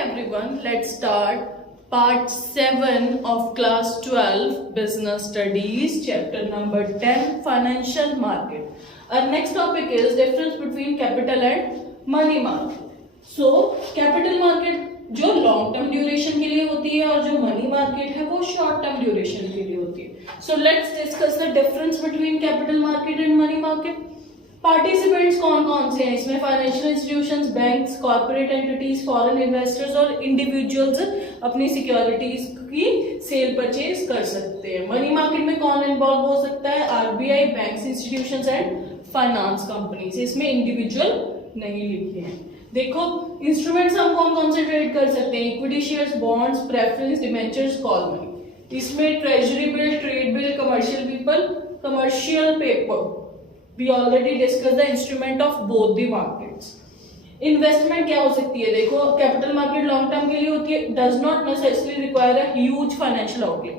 everyone, let's start part 7 of class 12 business studies, chapter number 10, financial market. Our next topic is difference between capital and money market. So capital market जो long term duration के लिए होती है और जो money market है वो short term duration के लिए होती है. So let's discuss the difference between capital market and money market. Participants कौन कौन से हैं इसमें? Financial institutions, banks, corporate entities, foreign investors और इंडिविजुअल्स अपनी सिक्योरिटीज की सेल परचेज कर सकते हैं. मनी मार्केट में कौन इन्वॉल्व हो सकता है? RBI, banks, institutions and finance companies. इसमें इंडिविजुअल नहीं लिखे हैं. देखो इंस्ट्रूमेंट्स हम कौन कौन से ट्रेड कर सकते हैं? Equity shares, bonds, preference, debentures, call money. इसमें treasury bill, trade bill, commercial paper, commercial paper. We already discussed the instrument of both the markets. Investment क्या हो सकती है? देखो कैपिटल मार्केट लॉन्ग टर्म के लिए होती है. Does not necessary require a huge financial outlay.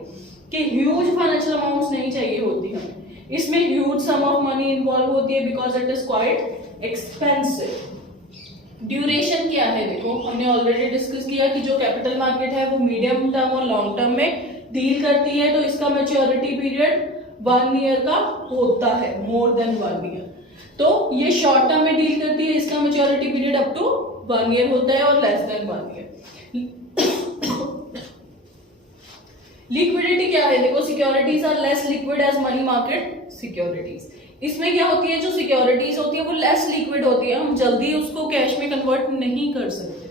कि ह्यूज फाइनेंशियल अमाउंट्स नहीं चाहिए होती हमें. इसमें huge sum of money involve होती है because it is quite expensive. Duration क्या है? देखो हमने ऑलरेडी डिस्कस किया कि जो कैपिटल मार्केट है वो मीडियम टर्म और लॉन्ग टर्म में डील करती है. तो इसका मैच्योरिटी पीरियड 1 ईयर का होता है, मोर देन 1 ईयर. तो ये शॉर्ट टर्म में डील करती है, इसका maturity period up to 1 year होता है और लेस देन 1 ईयर. लिक्विडिटी क्या है? देखो securities are less liquid as money market securities. इसमें क्या होती है? जो सिक्योरिटीज होती है वो लेस लिक्विड होती है, हम जल्दी उसको कैश में कन्वर्ट नहीं कर सकते.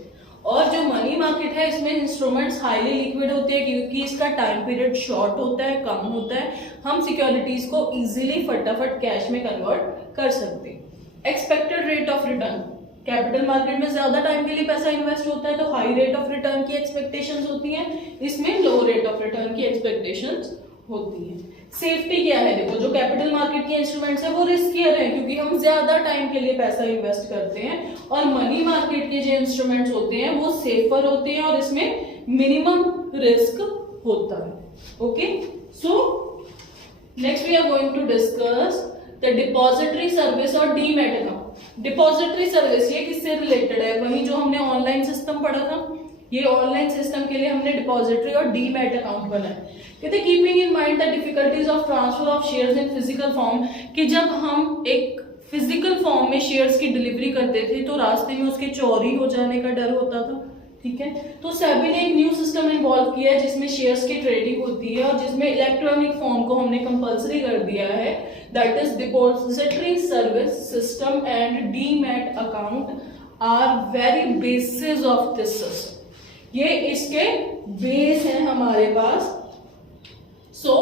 और जो मनी मार्केट है इसमें इंस्ट्रूमेंट्स हाईली लिक्विड होते हैं क्योंकि इसका टाइम पीरियड शॉर्ट होता है, कम होता है. हम सिक्योरिटीज को इजीली फटाफट कैश में कन्वर्ट कर सकते हैं. Expected rate of return. Capital market में ज्यादा टाइम के लिए पैसा इन्वेस्ट होता है तो हाई रेट ऑफ रिटर्न की एक्सपेक्टेशंस होती हैं. इसमें लो रेट ऑफ रिटर्न की एक्सपेक्टेशंस होती है. सेफ्टी क्या है? देखो जो कैपिटल मार्केट के इंस्ट्रूमेंट्स है वो रिस्कियर है क्योंकि हम ज्यादा टाइम के लिए पैसा इन्वेस्ट करते हैं. और मनी मार्केट के जो इंस्ट्रूमेंट्स होते हैं वो सेफर होते हैं और इसमें मिनिमम रिस्क होता है. Okay, so next we are going to discuss the depository service और डीमैट अकाउंट. डिपॉजिटरी सर्विस ये किससे रिलेटेड है? वही जो हमने ऑनलाइन सिस्टम पढ़ा था. ये ऑनलाइन सिस्टम के लिए हमने डिपॉजिटरी और डीमैट अकाउंट बनाया. कहते keeping in mind the difficulties of transfer of shares in physical form. कि जब हम एक फिजिकल फॉर्म में शेयर्स की डिलीवरी करते थे तो रास्ते में उसके चोरी हो जाने का डर होता था. ठीक है, तो सेबी ने एक न्यू सिस्टम इन्वॉल्व किया है जिसमें शेयर्स की ट्रेडिंग होती है और जिसमें इलेक्ट्रॉनिक फॉर्म को हमने कंपलसरी कर दिया है. That is depository service system and demat account are very basis of this system. ये इसके बेस है हमारे पास. सो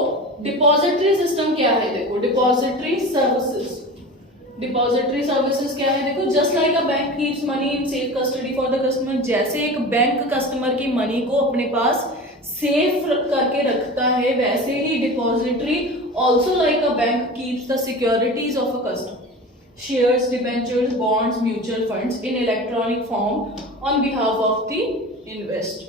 डिपॉजिटरी सिस्टम क्या है? देखो डिपॉजिटरी सर्विसेज. डिपॉजिटरी सर्विसेज क्या है? देखो just like a bank keeps money in safe custody for the customer. जैसे एक बैंक कस्टमर की मनी को अपने पास सेफ करके रखता है वैसे ही depository also like a bank keeps the securities of a customer, shares, debentures, bonds, mutual funds in electronic form on behalf of the invest.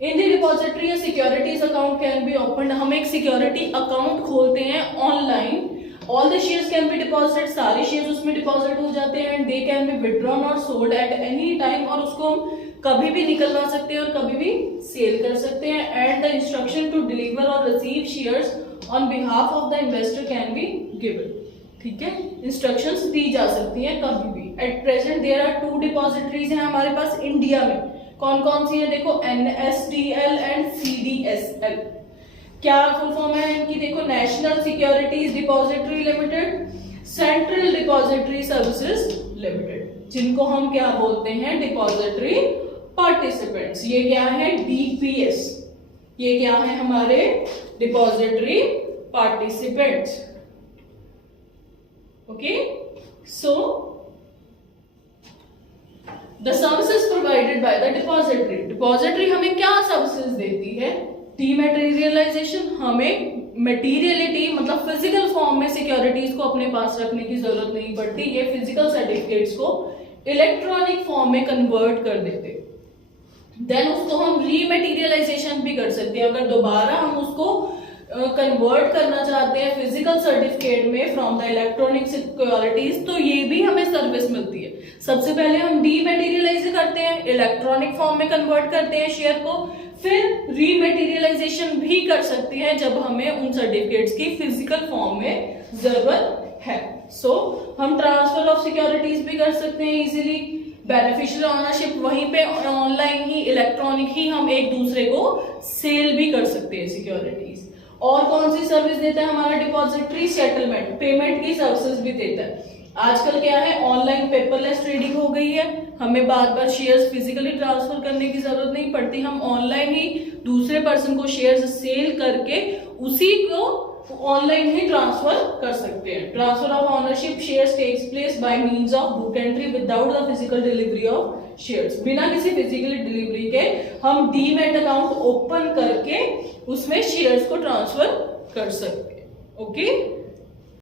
In the depository a securities account can be opened. हम एक security account खोलते हैं online. All the shares can be deposited. सारे shares उसमें deposit हो जाते हैं and they can be withdrawn और सोल्ड एट एनी टाइम. और उसको हम कभी भी निकलवा सकते हैं और कभी भी सेल कर सकते हैं. And the instruction to deliver और receive shares on behalf of the investor can be given. ठीक है, इंस्ट्रक्शंस दी जा सकती हैं कभी भी. At present there are 2 depositories हैं हमारे पास इंडिया में. कौन कौन सी है? देखो NSDL एंड CDSL. क्या फुल फॉर्म है इनकी? देखो national securities depository limited, central depository services limited, जिनको हम क्या बोलते हैं? Depository participants. ये क्या है? DPS. ये क्या है? हमारे depository participants. Okay, so The services provided by the depository. Depository हमें क्या सर्विसेज देती है? डीमैटेरियलाइजेशन. हमें मटेरियलिटी मतलब फिजिकल फॉर्म में सिक्योरिटीज को अपने पास रखने की जरूरत नहीं पड़ती. ये फिजिकल सर्टिफिकेट्स को इलेक्ट्रॉनिक फॉर्म में कन्वर्ट कर देते. देन उसको हम रीमटेरियलाइजेशन भी कर सकते हैं. अगर दोबारा हम उसको कन्वर्ट करना चाहते हैं फिजिकल सर्टिफिकेट में फ्रॉम द इलेक्ट्रॉनिक सिक्योरिटीज, तो ये भी हमें सर्विस मिलती है। सबसे पहले हम डीमैटेरियलाइज करते हैं, इलेक्ट्रॉनिक फॉर्म में कन्वर्ट करते हैं शेयर को, फिर रीमैटेरियलाइजेशन भी कर सकते हैं जब हमें उन सर्टिफिकेट्स की फिजिकल फॉर्म में जरूरत है। सो हम ट्रांसफर ऑफ सिक्योरिटीज भी कर सकते हैं इजीली। बेनिफिशियल ओनरशिप वहीं पे ऑनलाइन ही, इलेक्ट्रॉनिक ही हम एक दूसरे को सेल भी कर सकते हैं सिक्योरिटीज। और कौन सी सर्विस देता है हमारा डिपॉजिटरी? सेटलमेंट, पेमेंट की सर्विसेज भी देता है। आजकल क्या है, ऑनलाइन पेपरलेस ट्रेडिंग हो गई है, हमें बार बार शेयर्स फिजिकली ट्रांसफर करने की जरूरत नहीं पड़ती, हम ऑनलाइन ही दूसरे पर्सन को शेयर्स सेल करके उसी को ऑनलाइन ही ट्रांसफर कर सकते हैं। Transfer of ownership shares takes place by means of book entry without the physical delivery of shares. बिना किसी फिजिकल डिलीवरी के हम डीमैट अकाउंट ओपन करके उसमें शेयर्स को ट्रांसफर कर सकते हैं। ओके।